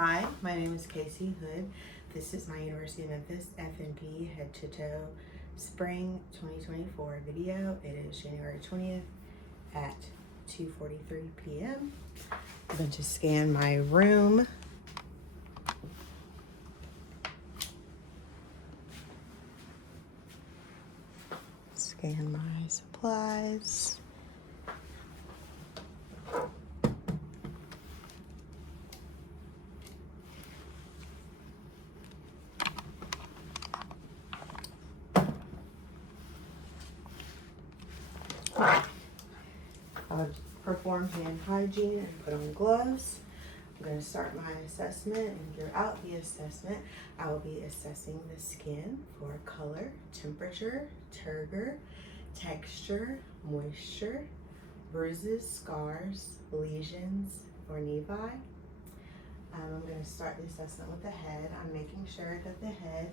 Hi, my name is Casey Hood. This is my University of Memphis FNP Head to Toe Spring 2024 video. It is January 20th at 2:43 p.m. I'm going to scan my room. Scan my supplies. I would perform hand hygiene and put on gloves. I'm going to start my assessment, and throughout the assessment, I will be assessing the skin for color, temperature, turgor, texture, moisture, bruises, scars, lesions, or nevi. I'm going to start the assessment with the head. I'm making sure that the head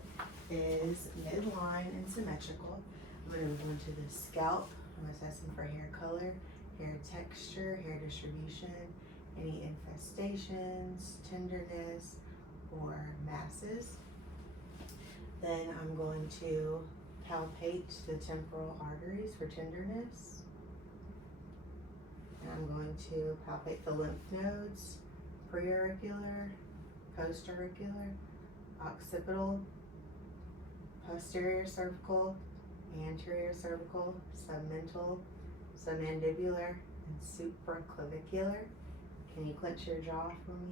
is midline and symmetrical. I'm going to move on to the scalp. I'm assessing for hair color, hair texture, hair distribution, any infestations, tenderness, or masses. Then I'm going to palpate the temporal arteries for tenderness. And I'm going to palpate the lymph nodes, preauricular, postauricular, occipital, posterior cervical, anterior cervical, submental, submandibular, and supraclavicular. Can you clench your jaw for me?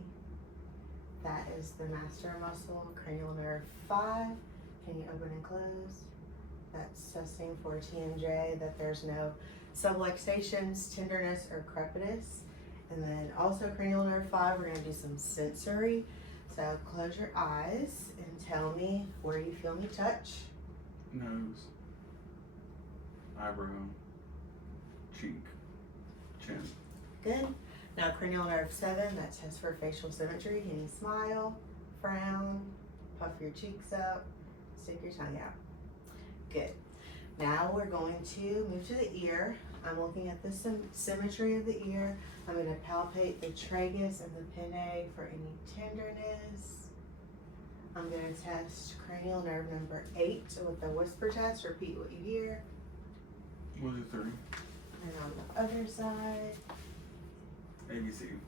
That is the master muscle, cranial nerve 5. Can you open and close? That's testing for TMJ, that there's no subluxations, tenderness, or crepitus. And then also cranial nerve 5, we're going to do some sensory. So close your eyes and tell me where you feel me touch. Nose, eyebrow, cheek, chin. Good. Now cranial nerve 7, that tests for facial symmetry. Can you smile, frown, puff your cheeks up, stick your tongue out? Good. Now we're going to move to the ear. I'm looking at the symmetry of the ear. I'm going to palpate the tragus and the pinnae for any tenderness. I'm going to test cranial nerve number 8 with the whisper test. Repeat what you hear. What is 30? And on the other side. ABC.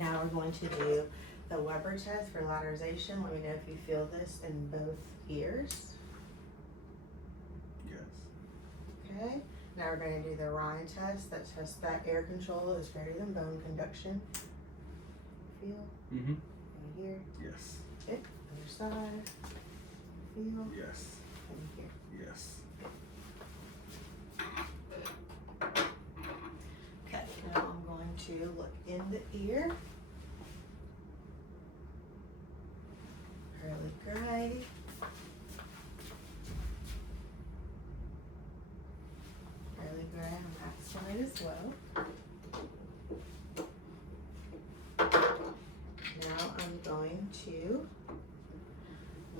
Now we're going to do the Weber test for lateralization. Let me know if you feel this in both ears. Yes. Okay. Now we're going to do the Ryan test that tests that air control is greater than bone conduction. Feel? Mm-hmm. And hear? Yes. Good. Other side. Feel? Yes. And hear? Yes. Okay. Now I'm going to look in the ear. Pearly gray. Pearly gray on that side as well. Now I'm going to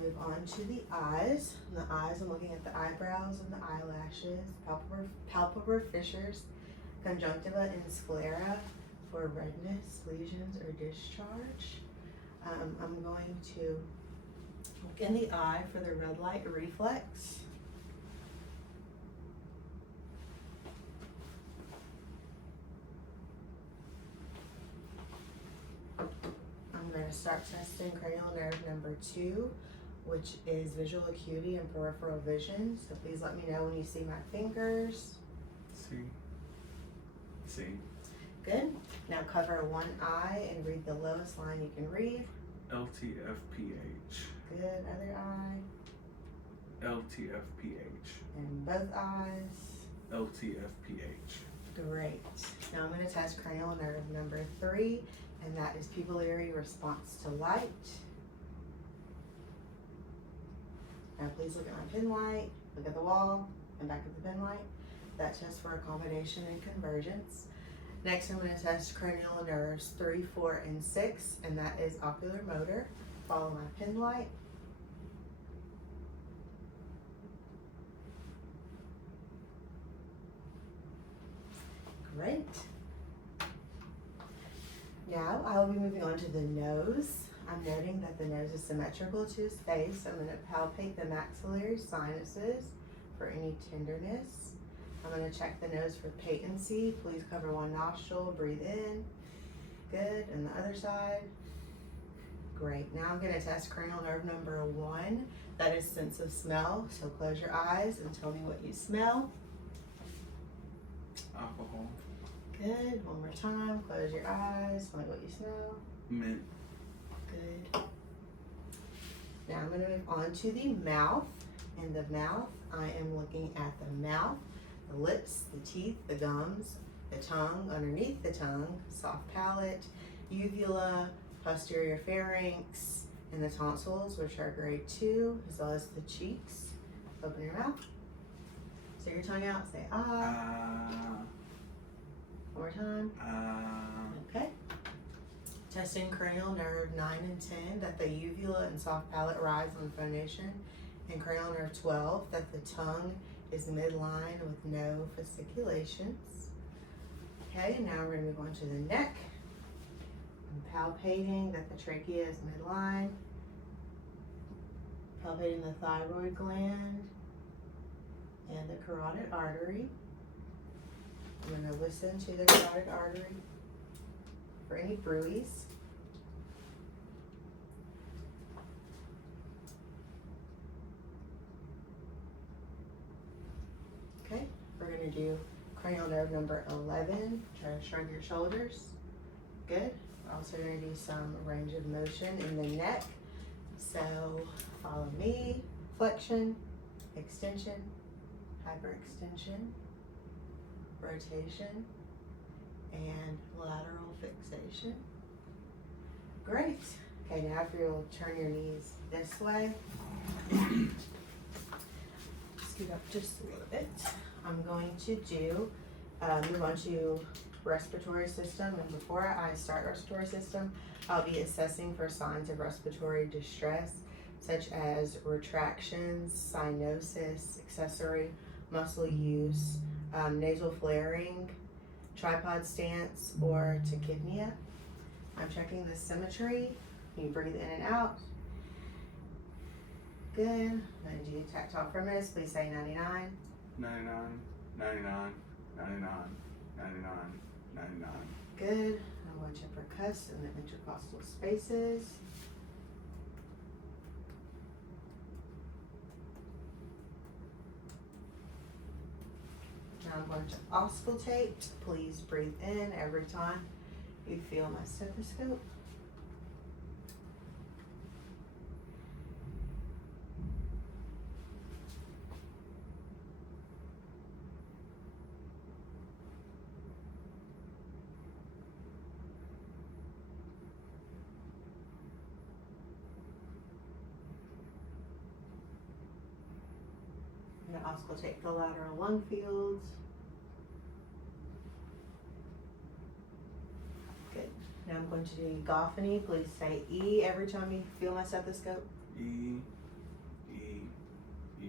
move on to the eyes. In the eyes, I'm looking at the eyebrows and the eyelashes, palpebral fissures, conjunctiva and sclera for redness, lesions, or discharge. I'm going to look in the eye for the red light reflex. I'm going to start testing cranial nerve number 2, which is visual acuity and peripheral vision. So please let me know when you see my fingers. C. Good. Now cover one eye and read the lowest line you can read. LTFPH. Good. Other eye. LTFPH. And both eyes. LTFPH. Great. Now I'm going to test cranial nerve number 3, and that is pupillary response to light. Now please look at my pen light, look at the wall, and back at the pen light. That tests for accommodation and convergence. Next, I'm going to test cranial nerves 3, 4, and 6, and that is ocular motor. Follow my pen light. Great. Now I will be moving on to the nose. I'm noting that the nose is symmetrical to his face. I'm going to palpate the maxillary sinuses for any tenderness. I'm going to check the nose for patency. Please cover one nostril, breathe in. Good, and the other side. Great. Now I'm going to test cranial nerve number 1. That is sense of smell. So close your eyes and tell me what you smell. Alcohol. Good. One more time. Close your eyes. Tell me what you smell. Mint. Good. Now I'm going to move on to the mouth. In the mouth, I am looking at the mouth, the lips, the teeth, the gums, the tongue, underneath the tongue, soft palate, uvula, posterior pharynx, and the tonsils, which are grade 2, as well as the cheeks. Open your mouth. Stick your tongue out. Say ah. One more time. Okay. Testing cranial nerve 9 and 10 that the uvula and soft palate rise on phonation, and cranial nerve 12 that the tongue is midline with no fasciculations. Okay, now we're going to move on to the neck. I'm palpating that the trachea is midline, palpating the thyroid gland and the carotid artery. I'm going to listen to the carotid artery for any bruits. Okay, we're going to do cranial nerve number 11. Try to shrug your shoulders. Good. We're also going to do some range of motion in the neck. So follow me. Flexion, extension, hyperextension, rotation, and lateral fixation. Great. Okay, now if you'll turn your knees this way. Scoot up just a little bit. I'm going to do, move on to respiratory system. And before I start respiratory system, I'll be assessing for signs of respiratory distress, such as retractions, cyanosis, accessory muscle use, nasal flaring, tripod stance, or tachypnea. I'm checking the symmetry. You breathe in and out. Good. I'm going to do tactile firmness. Please say 99. 99, 99, 99, 99, 99. Good. I'm going to percuss in the intercostal spaces. Now I'm going to auscultate. Please breathe in every time you feel my stethoscope. I'm going to auscultate the lateral lung fields. Good. Now I'm going to do egophony. Please say E every time you feel my stethoscope. E, E, E, E,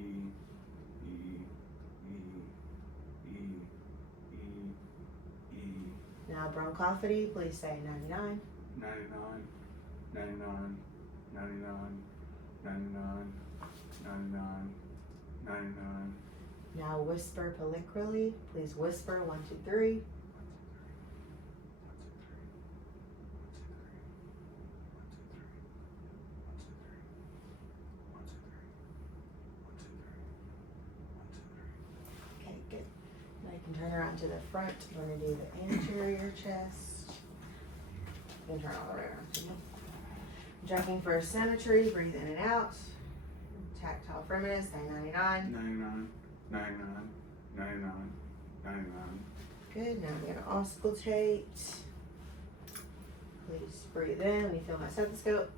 E, E, E, E. Now bronchophony. Please say 99. 99, 99, 99, 99, 99, 99. Now whisper palicrally. Please whisper 1, 2, 3. Okay, good. Now you can turn around to the front. We're going to do the anterior chest. You can turn all the way around to me. Checking for symmetry. Breathe in and out. Tactile firmness. Say 99. 99, 99, 99, 99. Good. Now I'm going to auscultate. Please breathe in when you feel my stethoscope.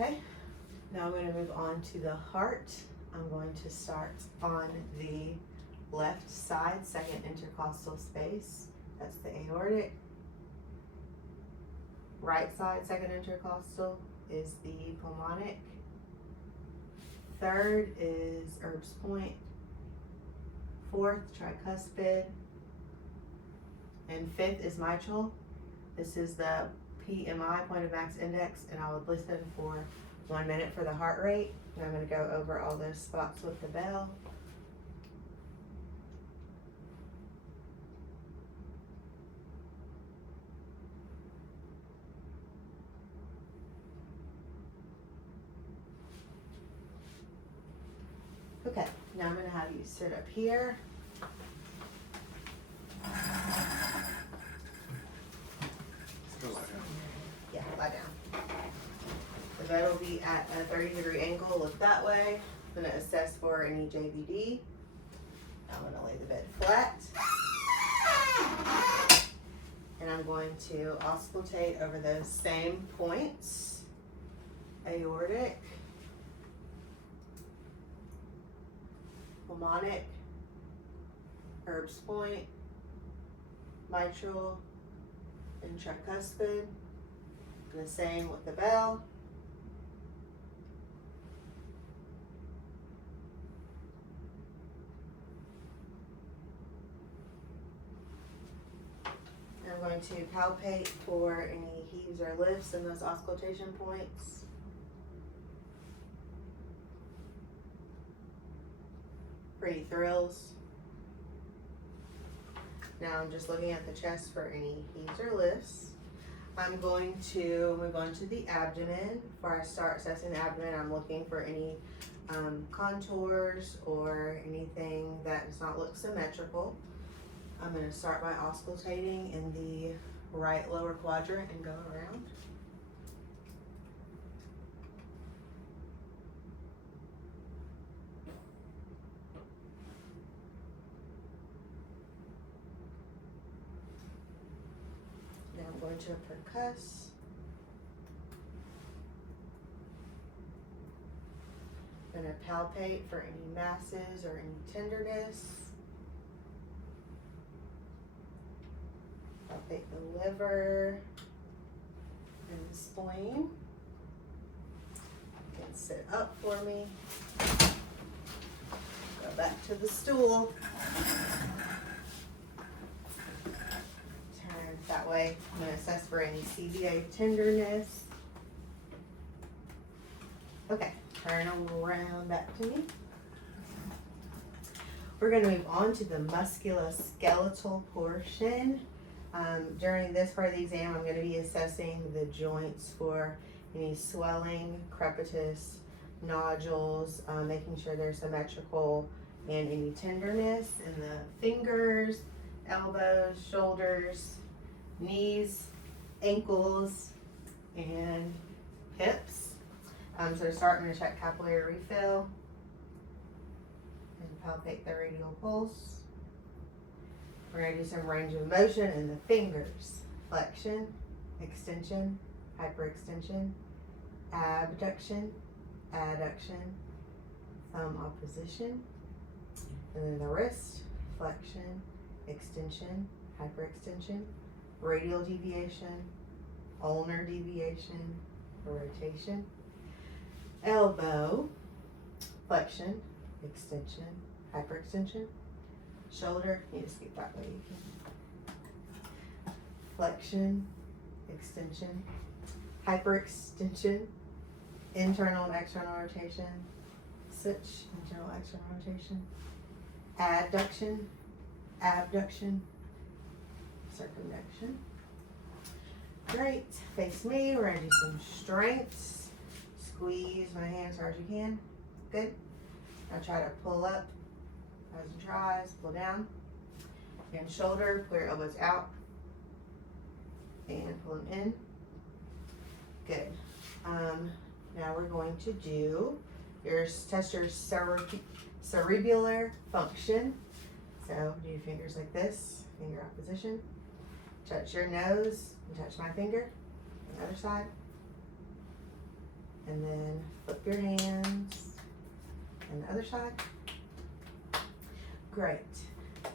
Okay. Now I'm going to move on to the heart. I'm going to start on the left side, second intercostal space. That's the aortic. Right side, second intercostal, is the pulmonic. third is Herb's Point. Fourth, tricuspid. And fifth is mitral. This is the PMI, point of max index, and I would listen for 1 minute for the heart rate. And I'm going to go over all those spots with the bell. Okay, now I'm going to have you sit up here. Still like that. Yeah, lie down. The bed will be at a 30-degree angle. Look that way. I'm going to assess for any JVD. I'm going to lay the bed flat. And I'm going to auscultate over those same points. Aortic, pulmonic, Herb's Point, mitral, and tricuspid. And the same with the bell. I'm going to palpate for any heaves or lifts in those auscultation points. Pretty thrills. Now I'm just looking at the chest for any heaves or lifts. I'm going to move on to the abdomen. Before I start assessing the abdomen, I'm looking for any contours or anything that does not look symmetrical. I'm going to start by auscultating in the right lower quadrant and go around. Now I'm going to percuss. I'm going to palpate for any masses or any tenderness. Palpate the liver and the spleen. You can sit up for me. Go back to the stool. Turn that way. I'm going to assess for any CVA tenderness. Okay, turn around back to me. We're going to move on to the musculoskeletal portion. During this part of the exam, I'm going to be assessing the joints for any swelling, crepitus, nodules, making sure they're symmetrical, and any tenderness in the fingers, elbows, shoulders, knees, ankles, and hips. So to start, I'm going to check capillary refill and palpate the radial pulse. We're going to do some range of motion in the fingers. Flexion, extension, hyperextension, abduction, adduction, thumb opposition. And then the wrist, flexion, extension, hyperextension, radial deviation, ulnar deviation, rotation. Elbow, flexion, extension, hyperextension. Shoulder, you just get that way you can. Flexion, extension, hyperextension, internal and external rotation, switch, internal, external rotation, adduction, abduction, circumduction. Great, face me, we're gonna do some strengths. Squeeze my hand as hard as you can. Good. Now try to pull up. As you try, pull down. And shoulder, pull your elbows out. And pull them in. Good. Now we're going to do test your cerebellar function. So do your fingers like this, finger opposition. Touch your nose and touch my finger. On the other side. And then flip your hands. And the other side. Great.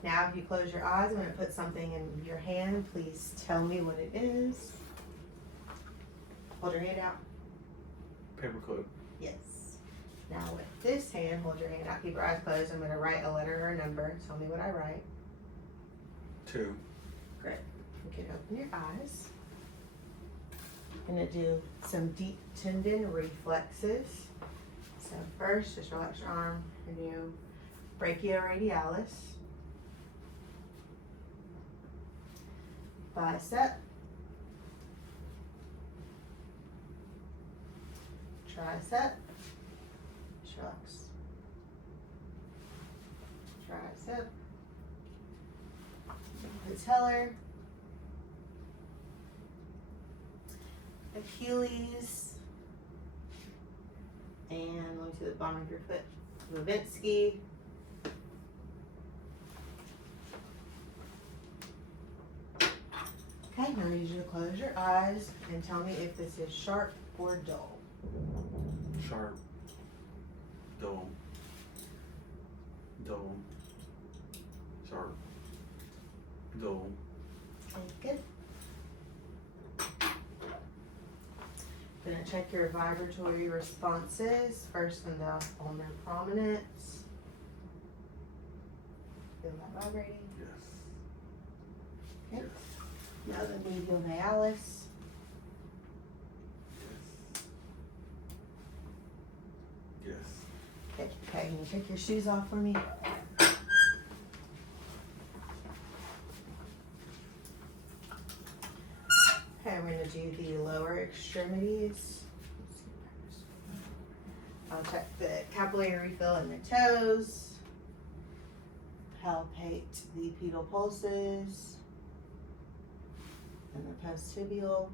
Now if you close your eyes, I'm going to put something in your hand. Please tell me what it is. Hold your hand out. Paperclip. Yes. Now with this hand, hold your hand out, keep your eyes closed. I'm gonna write a letter or a number. Tell me what I write. 2. Great. You can open your eyes. I'm gonna do some deep tendon reflexes. So first, just relax your arm and do brachioradialis, bicep, tricep, just relax, tricep, patellar, Achilles, and let me see the bottom of your foot, Levinsky, okay, now I need you to close your eyes and tell me if this is sharp or dull. Sharp. Dull. Dull. Sharp. Dull. Okay, good. Gonna check your vibratory responses. First in the ulnar prominence. Feel that vibrating? Yes. Okay. Now the medial valis. Yes. Okay, can you take your shoes off for me? Okay, we're gonna do the lower extremities. I'll check the capillary refill in the toes. Palpate the pedal pulses and the post-tibial.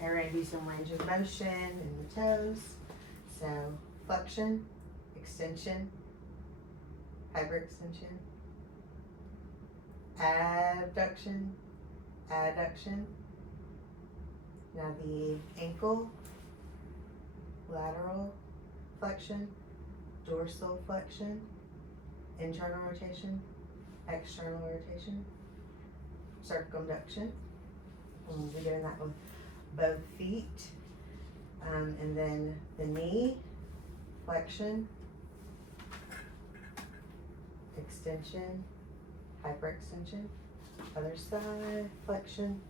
And we're gonna do some range of motion in the toes. So flexion, extension, hyperextension, abduction, adduction. Now the ankle, lateral flexion, dorsal flexion, internal rotation, external rotation, circumduction. And we'll be doing that with both feet. And then the knee, flexion, extension, hyperextension. Other side, flexion,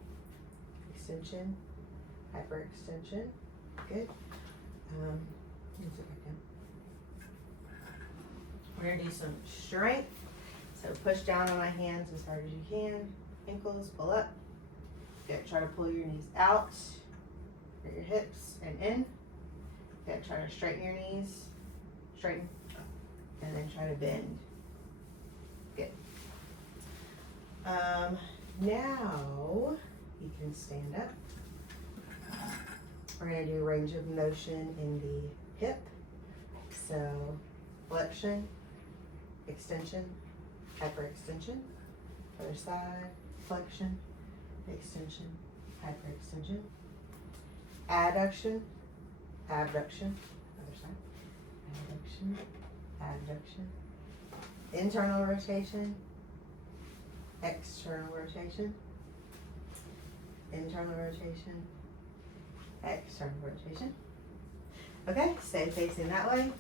extension, hyperextension. Good. Let's see if I can. We're gonna do some strength. So push down on my hands as hard as you can. Ankles, pull up. Good. Try to pull your knees out. For your hips and in. Good. Try to straighten your knees. Straighten. And then try to bend. Good. Now you can stand up. We're going to do range of motion in the hip. So flexion, extension, hyperextension. Other side, flexion, extension, hyperextension. Adduction, abduction. Other side, adduction, abduction. Internal rotation, external rotation, internal rotation, external rotation. Okay, stay facing that way.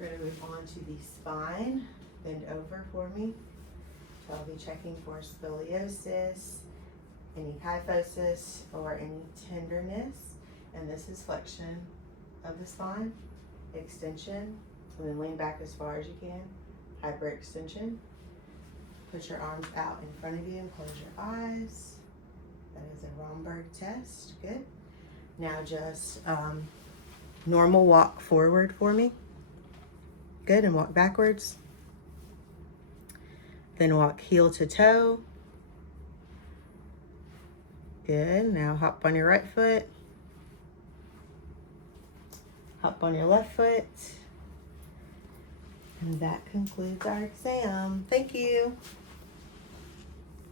We're going to move on to the spine. Bend over for me. So I'll be checking for scoliosis, any kyphosis, or any tenderness. And this is flexion of the spine, extension, and then lean back as far as you can, hyperextension. Put your arms out in front of you and close your eyes. That is a Romberg test. Good. Now just normal walk forward for me. Good. And walk backwards. Then walk heel to toe. Good. Now hop on your right foot. Hop on your left foot. And that concludes our exam. Thank you.